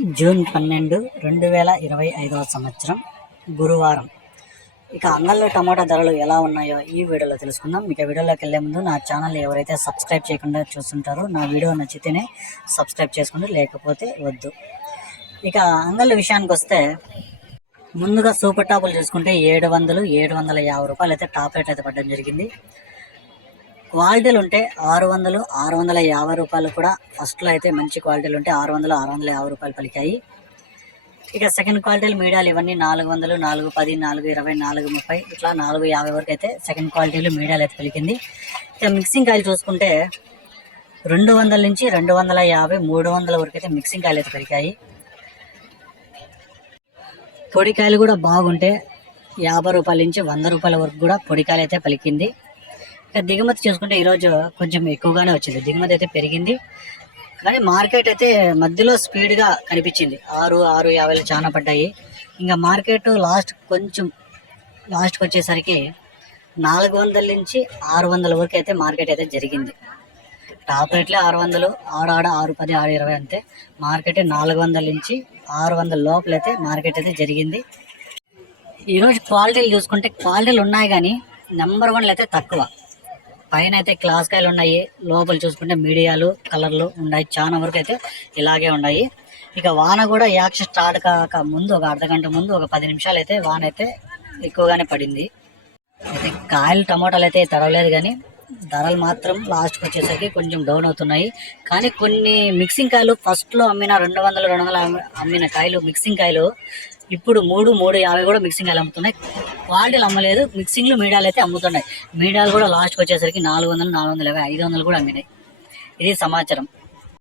June 12, 2025 సంవత్సరం గురువారం. ఇక అంగల్లో టమాటా ధరలు ఎలా ఉన్నాయో ఈ వీడియోలో తెలుసుకుందాం. ఇక వీడియోలోకి వెళ్ళే ముందు నా ఛానల్ ఎవరైతే సబ్స్క్రైబ్ చేయకుండా చూస్తుంటారో నా వీడియో నచ్చితేనే సబ్స్క్రైబ్ చేసుకోండి, లేకపోతే వద్దు. ఇక అంగళ్ళ విషయానికి వస్తే ముందుగా సూపర్ టాపులు చూసుకుంటే 750 రూపాయలు అయితే టాప్ రేట్ అయితే పడడం జరిగింది. క్వాలిటీలు ఉంటే 600, 650 రూపాయలు కూడా ఫస్ట్లో అయితే మంచి క్వాలిటీలు ఉంటే 600, 650 రూపాయలు పలికాయి. ఇక సెకండ్ క్వాలిటీలు మీడియాలు ఇవన్నీ 400, 410, 420, 430 ఇట్లా 450 వరకు అయితే సెకండ్ క్వాలిటీలు మీడియాలు అయితే పలికింది. ఇక మిక్సింగ్ కాయలు చూసుకుంటే 200 నుంచి 250, 300 వరకు అయితే మిక్సింగ్ కాయలు అయితే పెరిగాయి. పొడికాయలు కూడా బాగుంటే 50 రూపాయల నుంచి 100 రూపాయల వరకు కూడా పొడికాయలు అయితే పలికింది. ఇక దిగుమతి చూసుకుంటే ఈరోజు కొంచెం ఎక్కువగానే వచ్చింది, దిగుమతి అయితే పెరిగింది. కానీ మార్కెట్ అయితే మధ్యలో స్పీడ్గా కనిపించింది, 650 చాలా పడ్డాయి. ఇంకా మార్కెట్ లాస్ట్కి వచ్చేసరికి 400 నుంచి 600 వరకు అయితే మార్కెట్ అయితే జరిగింది. టాప్ రేట్లే 600, ఆడ 610, 620 అంతే. మార్కెట్ 400 నుంచి 600 లోపలైతే మార్కెట్ అయితే జరిగింది. ఈరోజు క్వాలిటీలు చూసుకుంటే క్వాలిటీలు ఉన్నాయి, కానీ నెంబర్ 1 అయితే తక్కువ. పైన అయితే క్లాస్ కాయలు ఉన్నాయి, లోపల చూసుకుంటే మీడియాలు కలర్లు ఉన్నాయి, చాలా వరకు అయితే ఇలాగే ఉన్నాయి. ఇక వాన కూడా యాక్షన్ స్టార్ట్ కాక ముందు ఒక అర్ధగంట ముందు ఒక 10 నిమిషాలు అయితే వాన అయితే ఎక్కువగానే పడింది. అయితే కాయలు టమోటాలు అయితే తడవలేదు, కానీ ధరలు మాత్రం లాస్ట్కి వచ్చేసరికి కొంచెం డౌన్ అవుతున్నాయి. కానీ కొన్ని మిక్సింగ్ కాయలు ఫస్ట్లో అమ్మిన 200, 200 అమ్మిన కాయలు మిక్సింగ్ కాయలు ఇప్పుడు 350 కూడా మిక్సింగ్ కాయలు అమ్ముతున్నాయి. క్వాలిటీలు అమ్మలేదు, మిక్సింగ్లు మీడియాలు అయితే అమ్ముతున్నాయి. మీడియాలు కూడా లాస్ట్కి వచ్చేసరికి 400, 450, 500 కూడా అమ్మినాయి. ఇది సమాచారం.